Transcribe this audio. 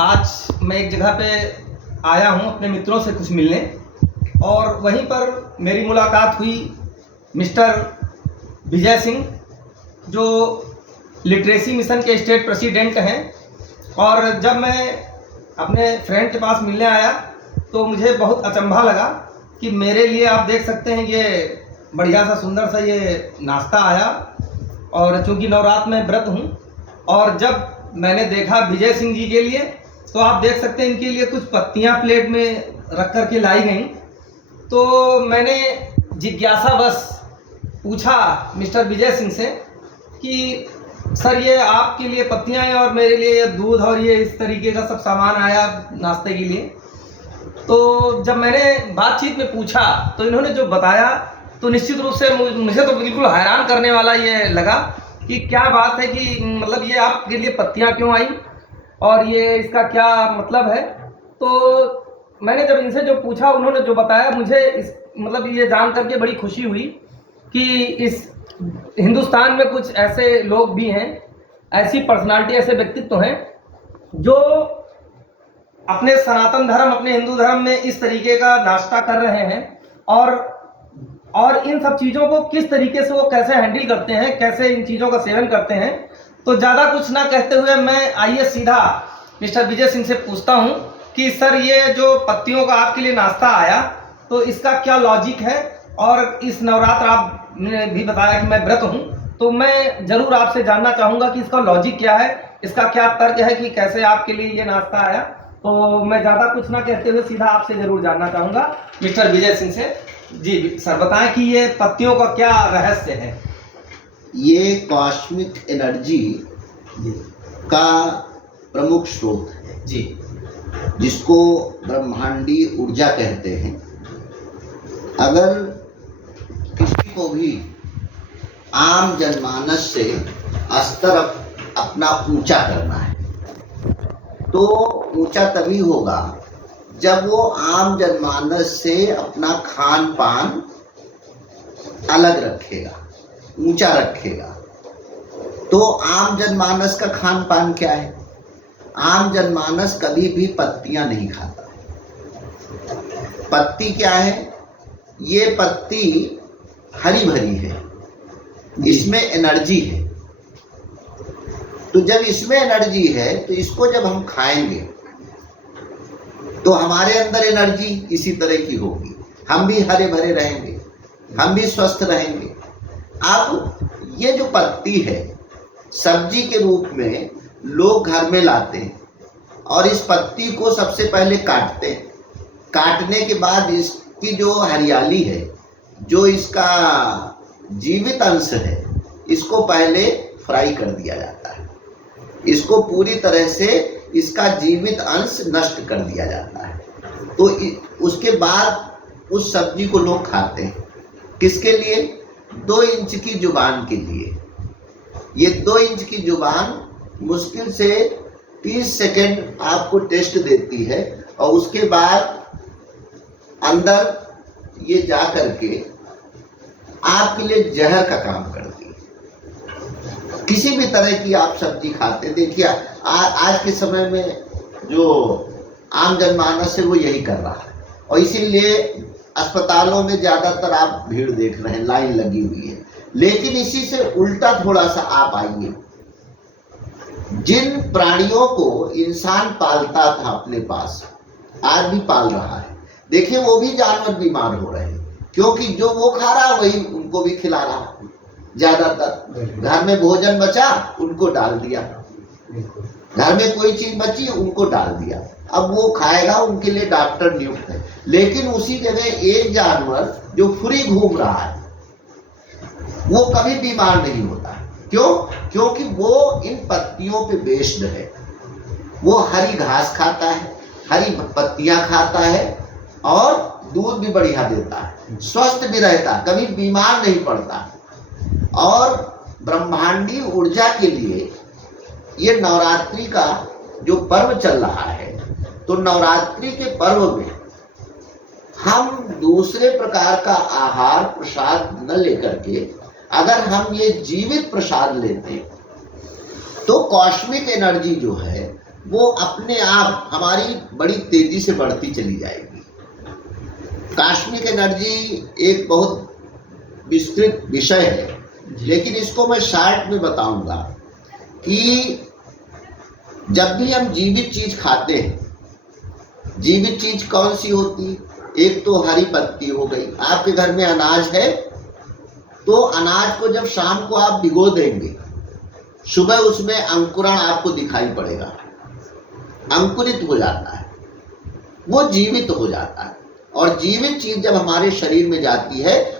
आज मैं एक जगह पे आया हूँ अपने मित्रों से कुछ मिलने, और वहीं पर मेरी मुलाकात हुई मिस्टर विजय सिंह, जो लिटरेसी मिशन के स्टेट प्रेसिडेंट हैं। और जब मैं अपने फ्रेंड के पास मिलने आया तो मुझे बहुत अचंभा लगा कि मेरे लिए आप देख सकते हैं ये बढ़िया सा सुंदर सा ये नाश्ता आया, और चूँकि नवरात्र में व्रत हूँ, और जब मैंने देखा विजय सिंह जी के लिए तो आप देख सकते हैं इनके लिए कुछ पत्तियाँ प्लेट में रख कर के लाई गई। तो मैंने जिज्ञासावश पूछा मिस्टर विजय सिंह से कि सर ये आपके लिए पत्तियाँ हैं और मेरे लिए ये दूध और ये इस तरीके का सब सामान आया नाश्ते के लिए। तो जब मैंने बातचीत में पूछा तो इन्होंने जो बताया तो निश्चित रूप से मुझे तो बिल्कुल हैरान करने वाला ये लगा कि क्या बात है कि मतलब ये आपके लिए पत्तियाँ क्यों आई और ये इसका क्या मतलब है। तो मैंने जब इनसे जो पूछा, उन्होंने जो बताया, मुझे इस मतलब ये जान करके बड़ी खुशी हुई कि इस हिंदुस्तान में कुछ ऐसे लोग भी हैं, ऐसी पर्सनालिटी, ऐसे व्यक्तित्व हैं जो अपने सनातन धर्म, अपने हिंदू धर्म में इस तरीके का नाश्ता कर रहे हैं, और इन सब चीज़ों को किस तरीके से वो कैसे हैंडल करते हैं, कैसे इन चीज़ों का सेवन करते हैं। तो ज़्यादा कुछ ना कहते हुए मैं आइए सीधा मिस्टर विजय सिंह से पूछता हूँ कि सर ये जो पत्तियों का आपके लिए नाश्ता आया तो इसका क्या लॉजिक है, और इस नवरात्र आपने भी बताया कि मैं व्रत हूँ, तो मैं ज़रूर आपसे जानना चाहूँगा कि इसका लॉजिक क्या है, इसका क्या तर्क है कि कैसे आपके लिए ये नाश्ता आया। तो मैं ज़्यादा कुछ ना कहते हुए सीधा आपसे ज़रूर जानना चाहूँगा मिस्टर विजय सिंह से। जी सर, बताएं कि ये पत्तियों का क्या रहस्य है। ये कॉस्मिक एनर्जी का प्रमुख स्रोत है जी, जिसको ब्रह्मांडी ऊर्जा कहते हैं। अगर किसी को भी आम जनमानस से स्तर अपना ऊंचा करना है तो ऊंचा तभी होगा जब वो आम जनमानस से अपना खान पान अलग रखेगा, ऊंचा रखेगा। तो आम जनमानस का खान पान क्या है? आम जनमानस कभी भी पत्तियां नहीं खाता। पत्ती क्या है? ये पत्ती हरी भरी है, इसमें एनर्जी है। तो जब इसमें एनर्जी है तो इसको जब हम खाएंगे तो हमारे अंदर एनर्जी इसी तरह की होगी, हम भी हरे भरे रहेंगे, हम भी स्वस्थ रहेंगे। अब ये जो पत्ती है सब्जी के रूप में लोग घर में लाते हैं और इस पत्ती को सबसे पहले काटते हैं। काटने के बाद इसकी जो हरियाली है, जो इसका जीवित अंश है, इसको पहले फ्राई कर दिया जाता है। इसको पूरी तरह से इसका जीवित अंश नष्ट कर दिया जाता है। तो उसके बाद उस सब्जी को लोग खाते हैं। किसके लिए? 2 इंच की जुबान के लिए। ये 2 इंच की जुबान मुश्किल से 30 सेकेंड आपको टेस्ट देती है और उसके बाद अंदर ये जा करके आपके लिए जहर का काम करती है। किसी भी तरह की आप सब्जी खाते, देखिए आज के समय में जो आम जनमानस है वो यही कर रहा है, और इसीलिए अस्पतालों में ज़्यादातर आप भीड़ देख रहे हैं, लाइन लगी हुई है। लेकिन इसी से उल्टा थोड़ा सा आप आइए, जिन प्राणियों को इंसान पालता था अपने पास, आज भी पाल रहा है, देखिए वो भी जानवर बीमार हो रहे हैं, क्योंकि जो वो खा रहा है वही उनको भी खिला रहा है। ज्यादातर घर में भोजन बचा, उनको डाल दिया, घर में कोई चीज बची, उनको डाल दिया। अब वो खाएगा, उनके लिए डॉक्टर नियुक्त है। लेकिन उसी जगह एक जानवर जो फ्री घूम रहा है वो कभी बीमार नहीं होता। क्यों? क्योंकि वो इन पत्तियों पे बेस्ड है। वो हरी घास खाता है, हरी पत्तियां खाता है और दूध भी बढ़िया देता है, स्वस्थ भी रहता, कभी बीमार नहीं पड़ता। और ब्रह्मांडी ऊर्जा के लिए ये नवरात्रि का जो पर्व चल रहा है, तो नवरात्रि के पर्व में हम दूसरे प्रकार का आहार प्रसाद न लेकर के अगर हम ये जीवित प्रसाद लेते हैं तो कॉस्मिक एनर्जी जो है वो अपने आप हमारी बड़ी तेजी से बढ़ती चली जाएगी। कॉस्मिक एनर्जी एक बहुत विस्तृत विषय है, लेकिन इसको मैं शॉर्ट में बताऊंगा कि जब भी हम जीवित चीज खाते हैं, जीवित चीज कौन सी होती? एक तो हरी पत्ती हो गई। आपके घर में अनाज है तो अनाज को जब शाम को आप भिगो देंगे, सुबह उसमें अंकुरण आपको दिखाई पड़ेगा, अंकुरित हो जाता है, वो जीवित हो जाता है। और जीवित चीज जब हमारे शरीर में जाती है